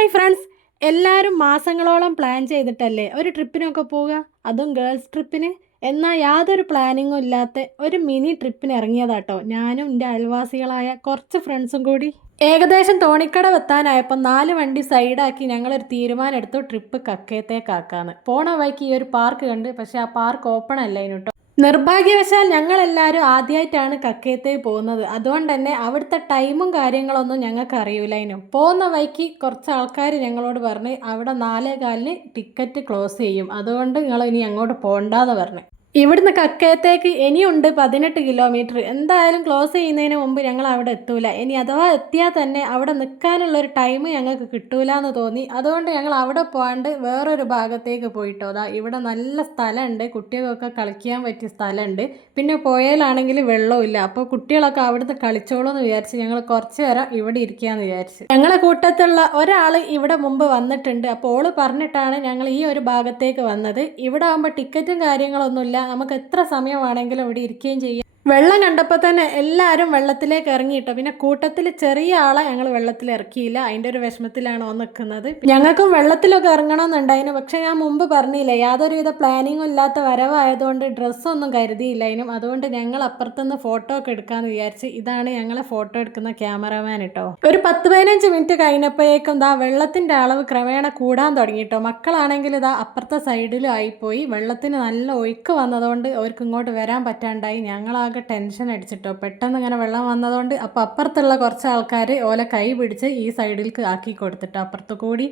Hi friends, എല്ലാവരും മാസങ്ങളോളം plan ചെയ്തിട്ടല്ലേ ഒരു ട്രിപ്പിനൊക്കെ പോവുക, അതും ഗേൾസ് ട്രിപ്പിന്. എന്നാൽ യാതൊരു പ്ലാനിങ്ങും ഇല്ലാത്ത ഒരു മിനി ട്രിപ്പിന് ഇറങ്ങിയതാട്ടോ ഞാനും എൻ്റെ അയൽവാസികളായ കുറച്ച് ഫ്രണ്ട്സും കൂടി. ഏകദേശം തോണിക്കടവ് എത്താനായപ്പോൾ 4 വണ്ടി സൈഡാക്കി ഞങ്ങളൊരു തീരുമാനം എടുത്തു, ട്രിപ്പ് കക്കയത്തേക്കാക്കാന്ന്. പോണ വഴിക്ക് ഈ ഒരു പാർക്ക് കണ്ട്, പക്ഷേ ആ പാർക്ക് ഓപ്പൺ അല്ലായിരുന്നു കേട്ടോ. നിർഭാഗ്യവശാൽ ഞങ്ങളെല്ലാവരും ആദ്യമായിട്ടാണ് കക്കയത്തേക്ക് പോകുന്നത്. അതുകൊണ്ട് തന്നെ അവിടുത്തെ ടൈമും കാര്യങ്ങളൊന്നും ഞങ്ങൾക്ക് അറിയില്ലായിരുന്നു. പോകുന്ന വഴിക്ക് കുറച്ച് ആൾക്കാർ ഞങ്ങളോട് പറഞ്ഞ് അവിടെ 4:15 ടിക്കറ്റ് ക്ലോസ് ചെയ്യും, അതുകൊണ്ട് നിങ്ങൾ ഇനി അങ്ങോട്ട് പോകണ്ടെന്ന് പറഞ്ഞു. ഇവിടുന്ന് കക്കയത്തേക്ക് ഇനിയുണ്ട് 18 കിലോമീറ്റർ. എന്തായാലും ക്ലോസ് ചെയ്യുന്നതിന് മുമ്പ് ഞങ്ങൾ അവിടെ എത്തൂല. ഇനി അഥവാ എത്തിയാൽ തന്നെ അവിടെ നിൽക്കാനുള്ളൊരു ടൈം ഞങ്ങൾക്ക് കിട്ടൂല എന്ന് തോന്നി. അതുകൊണ്ട് ഞങ്ങൾ അവിടെ പോകാണ്ട് വേറൊരു ഭാഗത്തേക്ക് പോയിട്ടോ. അതാ ഇവിടെ നല്ല സ്ഥലമുണ്ട്, കുട്ടികൾക്കൊക്കെ കളിക്കാൻ പറ്റിയ സ്ഥലമുണ്ട്. പിന്നെ പുഴയിലാണെങ്കിൽ വെള്ളമില്ല, അപ്പോൾ കുട്ടികളൊക്കെ അവിടുന്ന് കളിച്ചോളൂ എന്ന് വിചാരിച്ച് ഞങ്ങൾ കുറച്ച് നേരം ഇവിടെ ഇരിക്കാമെന്ന് വിചാരിച്ച്. ഞങ്ങളെ കൂട്ടത്തിലുള്ള ഒരാൾ ഇവിടെ മുമ്പ് വന്നിട്ടുണ്ട്. അപ്പോൾ ഓള് പറഞ്ഞിട്ടാണ് ഞങ്ങൾ ഈ ഒരു ഭാഗത്തേക്ക് വന്നത്. ഇവിടെ ആകുമ്പോൾ ടിക്കറ്റും കാര്യങ്ങളൊന്നുമില്ല, നമുക്ക് എത്ര സമയമാണെങ്കിലും ഇവിടെ ഇരിക്കുകയും ചെയ്യാം. വെള്ളം കണ്ടപ്പോൾ തന്നെ എല്ലാവരും വെള്ളത്തിലേക്ക് ഇറങ്ങിയിട്ടോ. പിന്നെ കൂട്ടത്തിൽ ചെറിയ ആളെ ഞങ്ങൾ വെള്ളത്തിൽ ഇറക്കിയില്ല, അതിൻ്റെ ഒരു വിഷമത്തിലാണ് ഓൻ നിൽക്കുന്നത്. ഞങ്ങൾക്കും വെള്ളത്തിലൊക്കെ ഇറങ്ങണമെന്നുണ്ടായിരുന്നു, പക്ഷേ ഞാൻ മുമ്പ് പറഞ്ഞില്ലേ യാതൊരുവിധ പ്ലാനിങ്ങും ഇല്ലാത്ത വരവായതുകൊണ്ട് ഡ്രസ്സൊന്നും കരുതിയില്ല അതിനും. അതുകൊണ്ട് ഞങ്ങൾ അപ്പുറത്തുനിന്ന് ഫോട്ടോ ഒക്കെ എടുക്കാമെന്ന് വിചാരിച്ച് ഇതാണ് ഞങ്ങളെ ഫോട്ടോ എടുക്കുന്ന ക്യാമറമാൻ കേട്ടോ. ഒരു 10-15 മിനിറ്റ് കഴിഞ്ഞപ്പോഴേക്കും വെള്ളത്തിൻ്റെ അളവ് ക്രമേണ കൂടാൻ തുടങ്ങിയിട്ടോ. മക്കളാണെങ്കിൽ അപ്പുറത്തെ സൈഡിലും ആയിപ്പോയി. വെള്ളത്തിന് നല്ല ഒഴുക്ക് വന്നതുകൊണ്ട് അവർക്ക് ഇങ്ങോട്ട് വരാൻ പറ്റാണ്ടായി. ഞങ്ങളാകെ ടെൻഷൻ അടിച്ചിട്ടോ. പെട്ടെന്ന് ഇങ്ങനെ വെള്ളം വന്നതുകൊണ്ട് അപ്പോൾ അപ്പുറത്തുള്ള കുറച്ച് ആൾക്കാർ ഓലെ കൈ പിടിച്ച് ഈ സൈഡിലേക്ക് ആക്കി കൊടുത്തിട്ടോ. അപ്പുറത്ത് കൂടി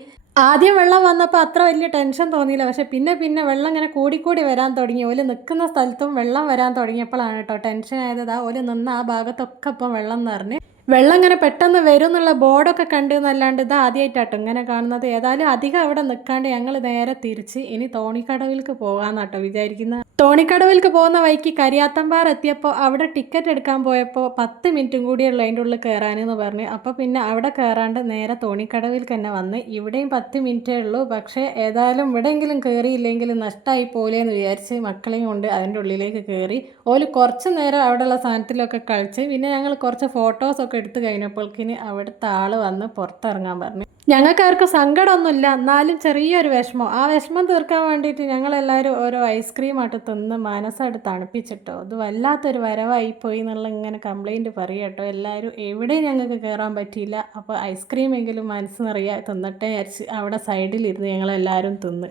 ആദ്യം വെള്ളം വന്നപ്പോൾ അത്ര വലിയ ടെൻഷൻ തോന്നിയില്ല, പക്ഷെ പിന്നെ വെള്ളം ഇങ്ങനെ കൂടിക്കൂടി വരാൻ തുടങ്ങി. ഓല് നിൽക്കുന്ന സ്ഥലത്തും വെള്ളം വരാൻ തുടങ്ങിയപ്പോഴാണ് കേട്ടോ ടെൻഷൻ ആയത്. ഓല് നിന്ന് ആ ഭാഗത്തൊക്കെ ഇപ്പം വെള്ളം നിറഞ്ഞ് വെള്ളം ഇങ്ങനെ പെട്ടെന്ന് വരും എന്നുള്ള ബോർഡൊക്കെ കണ്ടു എന്നല്ലാണ്ട് ആദ്യമായിട്ടാട്ടോ ഇങ്ങനെ കാണുന്നത്. ഏതായാലും അധികം അവിടെ നിൽക്കാണ്ട് ഞങ്ങൾ നേരെ തിരിച്ച് ഇനി തോണിക്കടവിലേക്ക് പോകാമെന്നാട്ടോ വിചാരിക്കുന്നത്. തോണിക്കടവിലേക്ക് പോകുന്ന വഴിക്ക് കരിയാത്തമ്പാറ എത്തിയപ്പോൾ അവിടെ ടിക്കറ്റ് എടുക്കാൻ പോയപ്പോൾ 10 മിനിറ്റും കൂടിയുള്ളൂ അതിൻ്റെ ഉള്ളിൽ കയറാനെന്ന് പറഞ്ഞ്. അപ്പോൾ പിന്നെ അവിടെ കയറാണ്ട് നേരെ തോണിക്കടവിലേക്ക് തന്നെ വന്ന്. ഇവിടെയും 10 മിനിറ്റേ ഉള്ളൂ, പക്ഷേ ഏതായാലും ഇവിടെയെങ്കിലും കയറിയില്ലെങ്കിൽ നഷ്ടമായി പോലെയെന്ന് വിചാരിച്ച് മക്കളെയും കൊണ്ട് അതിൻ്റെ ഉള്ളിലേക്ക് കയറി. ഓല് കുറച്ച് നേരം അവിടെയുള്ള സാധനത്തിലൊക്കെ കളിച്ച് പിന്നെ ഞങ്ങൾ കുറച്ച് ഫോട്ടോസൊക്കെ എടുത്തു കഴിഞ്ഞപ്പോഴേക്കിന് അവിടുത്തെ ആൾ വന്ന് പുറത്തിറങ്ങാൻ പറഞ്ഞു. ഞങ്ങൾക്കാർക്കും സങ്കടമൊന്നുമില്ല, എന്നാലും ചെറിയൊരു വിഷമം. ആ വിഷമം തീർക്കാൻ വേണ്ടിയിട്ട് ഞങ്ങളെല്ലാവരും ഓരോ ഐസ്ക്രീമായിട്ട് തിന്ന് മനസ്സായിട്ട് തണുപ്പിച്ചിട്ടോ. അത് വല്ലാത്തൊരു വരവായിപ്പോയി എന്നുള്ള ഇങ്ങനെ കംപ്ലൈൻറ്റ് പറയാട്ടോ എല്ലാവരും. എവിടെയും ഞങ്ങൾക്ക് കയറാൻ പറ്റിയില്ല. അപ്പോൾ ഐസ്ക്രീമെങ്കിലും മനസ്സ് നിറയെ തിന്നട്ടെ വിചാരിച്ച് അവിടെ സൈഡിലിരുന്ന് ഞങ്ങളെല്ലാവരും തിന്ന്.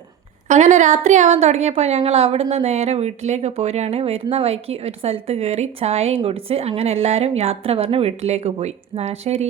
അങ്ങനെ രാത്രിയാവാൻ തുടങ്ങിയപ്പോൾ ഞങ്ങൾ അവിടുന്ന് നേരെ വീട്ടിലേക്ക് പോരുകയാണ്. വരുന്ന വഴിക്ക് ഒരു സ്ഥലത്ത് കയറി ചായയും കുടിച്ച് അങ്ങനെ എല്ലാവരും യാത്ര പറഞ്ഞ് വീട്ടിലേക്ക് പോയി. ശരി.